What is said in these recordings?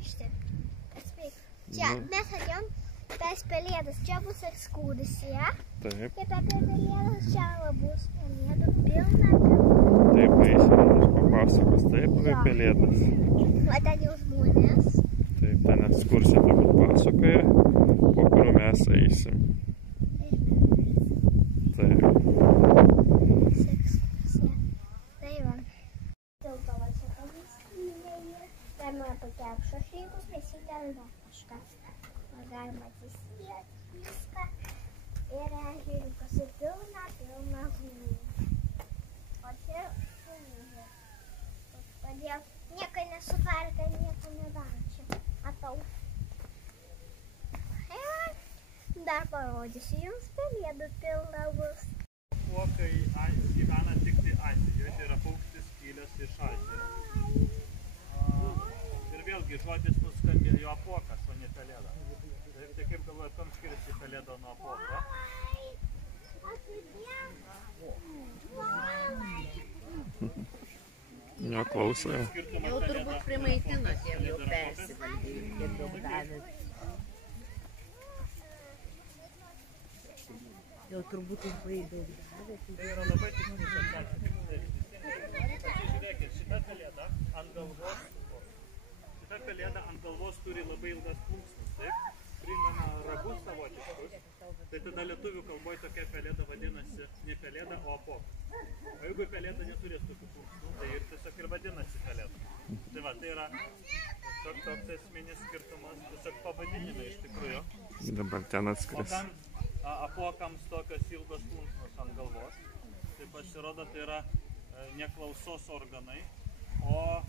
pamiršti. Atspėk. Čia mes atėjom tas pelėdas. Čia bus ekskursija. Taip. Kaip apie pelėdas, čia bus pelėdų pilna. Taip, eisime, mums papasakos. Taip, apie pelėdas. O ten jau žmonės. Taip, ten ekskursija turbūt pasakoja, po kurių mes eisim. Taip. Ekskursija. Tai va. Dėl to va čia pavyzdžiai. Galima pakepšo šeikus, nes jį ten dar kažką. Galima atsisieti viską. Ir ežeriukas ir pilna žuvų. O čia žuvų. Todėl nieko nesutarka, nieko nedaro čia. Atau. Dar parodysiu jums pelėdų pilna bus. Apuokai gyvena tik tai Azijoje, tai yra paukštis kilęs iš Azijos. Ir vėlgi žodis nuskambėjo apuokas, o ne pelėda. Tai kaip galvojat, kam skiriasi pelėda nuo apuoko? Neklausau. Jau turbūt primaitinot, jau persivalgyti, kiek daug davėt. Jau turbūt labai daug davėt. Tai yra labai tikslus atsakymas. Pasižiūrėkit, šita pelėda ant galvos turi labai ilgas plunksnas, taip? Primena ragus savotiškus. Tai tada lietuvių kalboje tokia pelėda vadinasi ne pelėda, o apuokas. O jeigu pelėda neturės tokių plunksnų, tai ir tiesiog ir vadinasi pelėda. Tai va, tai yra toks esminis skirtumas, tiesiog pavadinime iš tikrųjų. Dabar ten atskris. O apuokams tokios ilgos plunksnos ant galvos. Tai pasirodo, tai yra ne klausos organai, o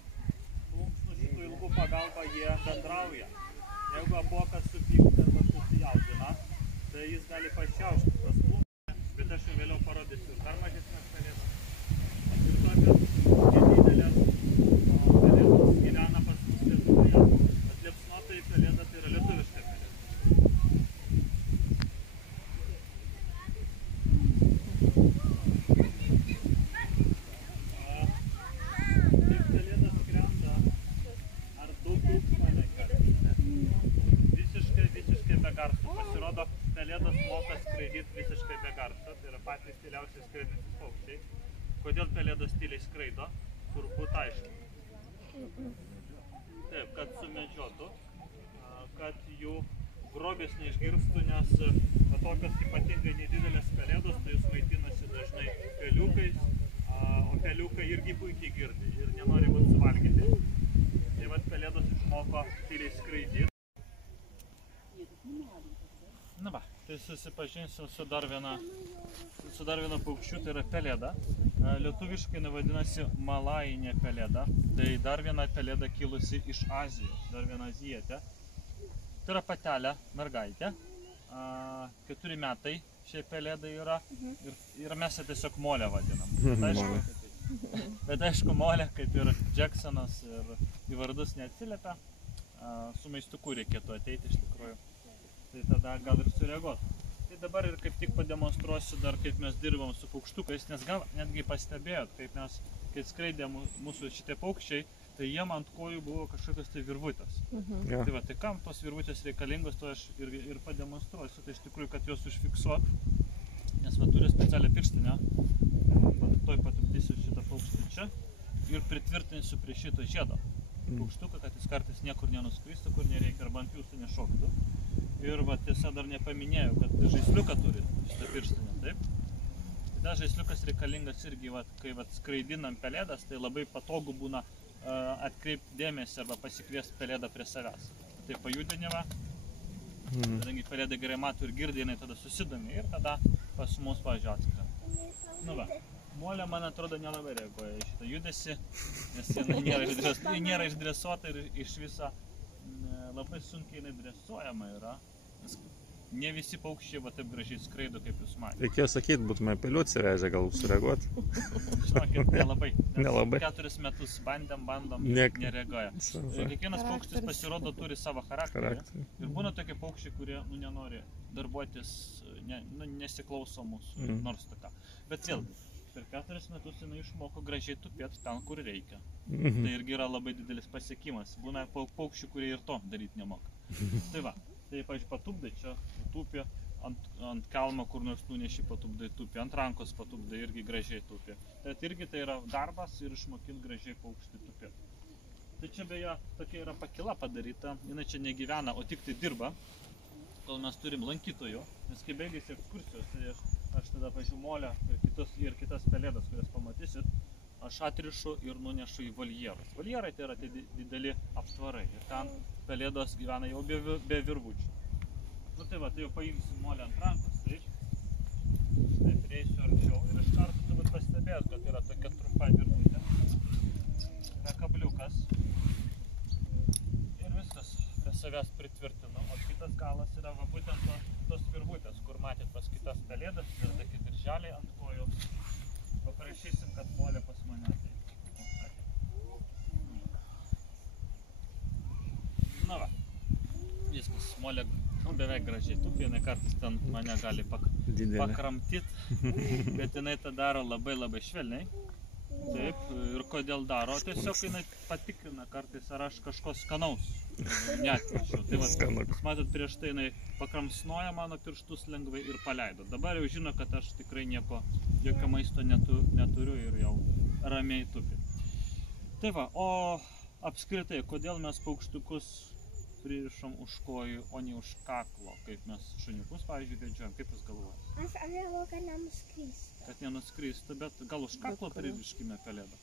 plunksnų šitų ilgų pagalba jie bendrauja. Jeigu apuokas supyksta arba susijaudina, tai jis gali pašiaušti tas plunksnas, bet aš jau vėliau parodysiu dar mažesnės pelėdas. Ir tokios nedidelės pelėdos gyvena pas mus Lietuvoje. Atliepsnotoji pelėda tai yra lietuviška pelėda. Kaip pelėda skrenda, ar daug triukšmo nekelia? Visiškai be garso. Pasirodo, pelėdos moka skraidyti visiškai be garso. Tai yra patys tyliausiai skraidantys paukščiai. Kodėl pelėdos tyliai skraido? Turbūt aišku. Taip, kad sumedžiotų, kad jų grobis neišgirstų, nes tokios ypatingai nedidelės pelėdos, tai jūs maitinasi dažnai peliukais, o peliukai irgi puikiai girdi ir nenori būti suvalgyti. Tai vat pelėdos išmoko tyliai skraidyti. Na va, tai susipažinsiu su dar viena paukščiu, tai yra pelėda. Lietuviškai vadinasi malajinė pelėda. Tai dar viena pelėda kilusi iš Azijos, dar viena azijietė. Tai yra patelė, mergaitė. 4 metai šiai pelėdai yra ir mes ją tiesiog molę vadinam. Bet aišku, molė, kaip ir Jacksonas ir į vardus neatsiliepia, su maistuku reikėtų ateiti iš tikrųjų. Tai tada gal ir sureaguot. Tai dabar ir kaip tik pademonstruosiu dar, kaip mes dirbam su paukštukais, nes gal netgi pastebėjot, kai skraidė mūsų šitie paukščiai, tai jiem ant kojų buvo kažkokios tai virvutės. Tai va, tai kam tos virvutės reikalingos, to aš ir pademonstruosiu, tai iš tikrųjų, kad juos užfiksuot, nes va turiu specialią pirštinę, toj patupdysiu šitą paukštį čia ir pritvirtinsiu prie šito žiedo paukštuką, kad jis kartais niekur nenuskristų, kur nereikia, arba ant jūsų nešoktų. Ir va tiesa dar nepaminėjau, kad žaisliuką turi šitą pirštinę, taip? Tai žaisliukas reikalingas irgi, kai skraidinam pelėdas, tai labai patogu būna atkreipti dėmesį arba pasikviesti pelėdą prie savęs. Tai pajudini va, kadangi pelėda gerai mato ir girdi, jinai tada susidomi ir tada pas mus, pavyzdžiui, atskrenda. Nu va, molė, man atrodo, nelabai reaguoja į šitą judesį, nes jinai nėra išdresuota ir iš viso labai sunkiai jinai dresuojama yra. Ne visi paukščiai va taip gražiai skraido, kaip jūs matėte. Reikėjo sakyti, būtume pelių atsivežę, gal sureaguoti. Žinokit, nelabai. Nelabai. 4 metus bandom, nereaguoja. Kiekvienas paukštis pasirodo turi savo charakterį. Ir būna tokie paukščiai, kurie nenori darbuotis, nesiklauso mūsų, nors tokia. Bet vėlgi, Per 4 metus jinai išmoko gražiai tupėti ten, kur reikia. Mhm. Tai irgi yra labai didelis pasiekimas. Būna paukščių, kurie ir to daryti nemoka. Tai va, tai, pavyzdžiui, patupdai čia, tupė, ant kalno kur nors nuneši patupdai tupė, ant rankos patupdai irgi gražiai tupė. Tai irgi tai yra darbas ir išmokinti gražiai paukštį tupėti. Tai čia beje tokia yra pakila padaryta, jinai čia negyvena, o tik tai dirba, kol mes turim lankytojų, nes kai baigėsi ekskursijos, tai aš tada pažiūmolę ir kitas pelėdas, kurias pamatysit, aš atrišu ir nunešu į voljerus. Voljerai tai yra dideli aptvarai ir ten pelėdos gyvena jau be virvučių. Nu tai va, tai jau paimsiu molę ant rankos, taip. Štai prieisiu arčiau ir iš karto turbūt pastebėjęs, kad yra tokia trumpa virvutė. Yra kabliukas. Ir viskas prie savęs pritvirtinu. O kitas galas yra va būtent tos virvutės, kur matėt pas kitas pelėdas, ir tokie dirželiai ant kojų. Paprašysim, kad molė pas mane ateitų. Na va, viskas, molė beveik gražiai tupė, jinai kartais ten mane gali pakramtyti, bet jinai tą daro labai švelniai. Taip, ir kodėl daro? Tiesiog jinai patikrina kartais, ar aš kažko skanaus neatvešiu. Tai va, jūs matot, prieš tai jinai pakramsnoja mano pirštus lengvai ir paleido. Dabar jau žino, kad aš tikrai jokio maisto neturiu ir jau ramiai tupi. Tai va, o apskritai, kodėl mes paukštukus pririšam už kojų, o ne už kaklo, kaip mes šuniukus, pavyzdžiui, vedžiojam, kaip jūs galvojate? Aš galvoju, kad nenuskristų. Kad nenuskristų, bet gal už kaklo pririškime pelėdą?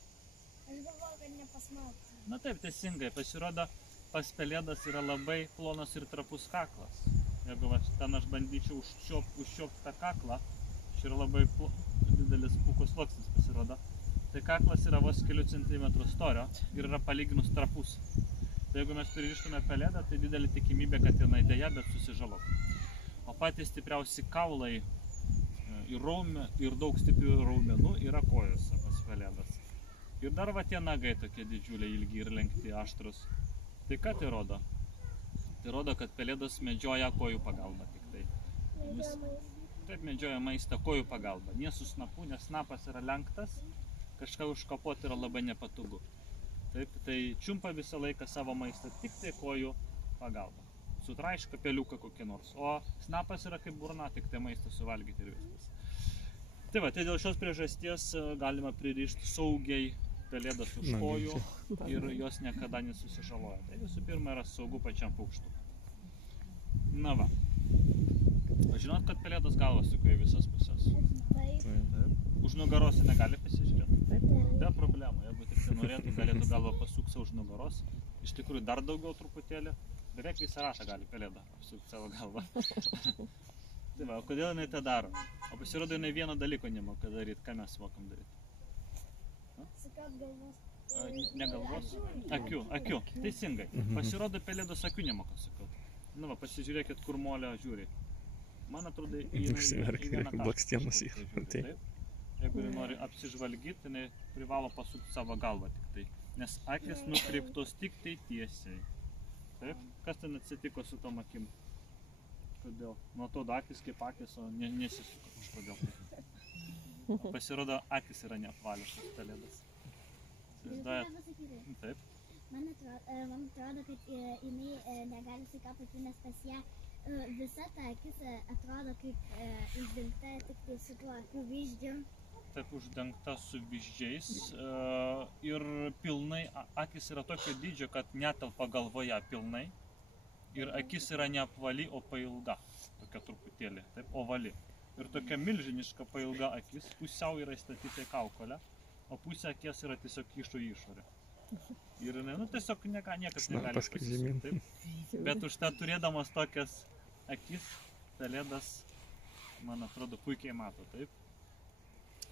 Aš galvoju, kad nepasmauktų. Na taip, teisingai, pasirodo, pas pelėdas yra labai plonas ir trapus kaklas. Jeigu ten aš bandyčiau užčiuopti tą kaklą, čia yra labai didelis pūkos sluoksnis pasirodo, tai kaklas yra vos kelių centimetrų storio ir yra palyginus trapus. Tai jeigu mes pririštume pelėdą, tai didelė tikimybė, kad jinai dėja, bet susižalotų. O patys stipriausi kaulai ir daug stiprių raumenų yra kojose pas pelėdas. Ir dar va tie nagai tokie didžiuliai, ilgi ir lenkti, aštrus. Tai ką tai rodo? Tai rodo, kad pelėdos medžioja kojų pagalba tik tai. Taip medžioja maistą kojų pagalba. Ne su snapu, nes snapas yra lenktas, kažką užkapoti yra labai nepatogu. Taip, tai čiumpa visą laiką savo maistą tik tai kojų pagalba. Sutraiška peliuką kokį nors, o snapas yra kaip burna, tik tai maistą suvalgyti ir viskas. Tai va, tai dėl šios priežasties galima pririšti saugiai pelėdas už kojų ir jos niekada nesusižaloja. Tai visų pirma yra saugu pačiam paukštui. Na va. Žinot, kad pelėdos galva suka į visas pusės? Taip. Už nugaros negali pasižiūrėti? Be problemų, jeigu tik tai norėtų, galėtų galvą pasukti už nugaros. Iš tikrųjų dar daugiau truputėlį, beveik visą ratą gali pelėda apsukti savo galvą. Tai va, o kodėl jinai tą daro? O pasirodo, jinai vieno dalyko nemoka daryti, ką mes mokam daryti. Sukat galvos. Ne galvos? Akių, teisingai. Pasirodo, pelėdos akių nemoka sukati. Na va, pasižiūrėkit, kur molė žiūri. Man atrodo, į vieną tašką. Jeigu nori apsižvalgyti, jinai privalo pasukti savo galvą tik tai. Nes akis nukreiptos tik tai tiesiai. Taip? Kas ten atsitiko su tom akim? Kodėl? Nuo to akis kaip akis, o nesisuka kažkodėl. Pasirodo, akis yra neapvalios pelėdas. Taip. Man atrodo, kad jinai negali sukapoti, nes pas ją visa ta akis atrodo kaip uždengta tik tai su tuo akių vyzdžiu. Taip, uždengta su vyzdžiais ir pilnai, akis yra tokio dydžio, kad netelpa galvoje pilnai ir akis yra ne apvali, o pailga, tokia truputėlį, taip, ovali. Ir tokia milžiniška pailga akis, pusiau yra įstatyta į kaukolę, o pusė akies yra tiesiog kyšo į išorę. Ir tiesiog niekas negali pasisukti. Bet užtat turėdamas tokias akis, pelėdas, man atrodo, puikiai mato, taip.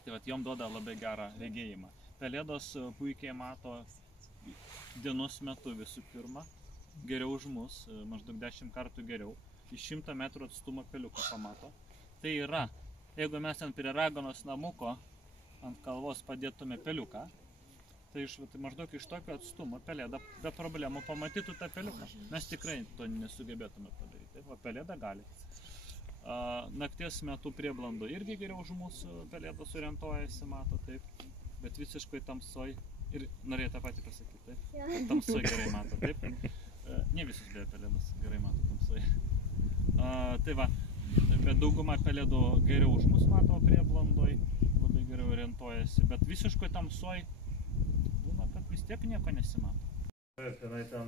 Tai vat, jom duoda labai gerą regėjimą. Pelėdos puikiai mato dienos metu visų pirma, geriau už mus, maždaug 10 kartų geriau. Iš 100 metrų atstumo peliuką pamato. Tai yra, jeigu mes ten prie raganos namuko ant kalvos padėtume peliuką, tai maždaug iš tokio atstumo pelėda be problemų pamatytų tą peliuką. Mes tikrai to nesugebėtume padaryti. O pelėda gali. Nakties metu prieblando irgi geriau už mūsų pelėdos orientuojasi, mato, taip. Bet visiškai tamsoj, ir norėjau tą patį pasakyti, taip. Tamsoj gerai mato, taip. Ne visus beje pelėdos gerai mato tamsoj. Tai va, bet dauguma pelėdų geriau už mus mato prieblandoj, labai geriau orientuojasi, bet visiškai tamsoj būna, kad vis tiek nieko nesimato. Taip, jinai ten...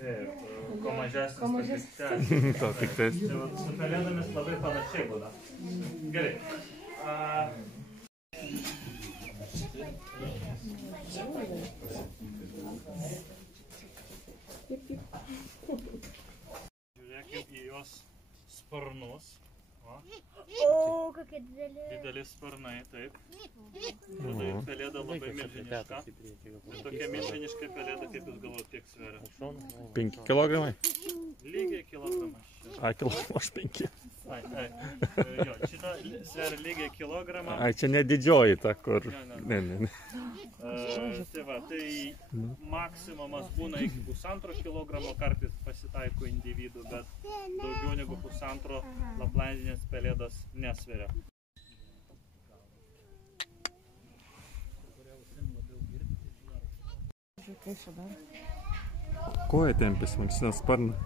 Taip, kuo mažesnis piktelis. To piktes. Tai va, su pelėdomis labai panašiai būna. Gerai. Žiūrėkit į jos sparnus. O, kokie dideli. Dideli sparnai, taip. Pelėda labai milžiniška. Tokia milžiniška pelėda, kaip jūs galvojate, kiek sveria? 5 kilogramai? Lygiai kilogramas. Aš 5. Jo, šitą sveria lygiai kilogramą. Čia ne didžioji ta, kur... Ne. Tai va, tai maksimumas būna iki 1,5 kilogramo, kartais pasitaiko individų, bet daugiau negu 1,5 laplandinės pelėdos nesveria. Koja tempėsi, mankština sparną.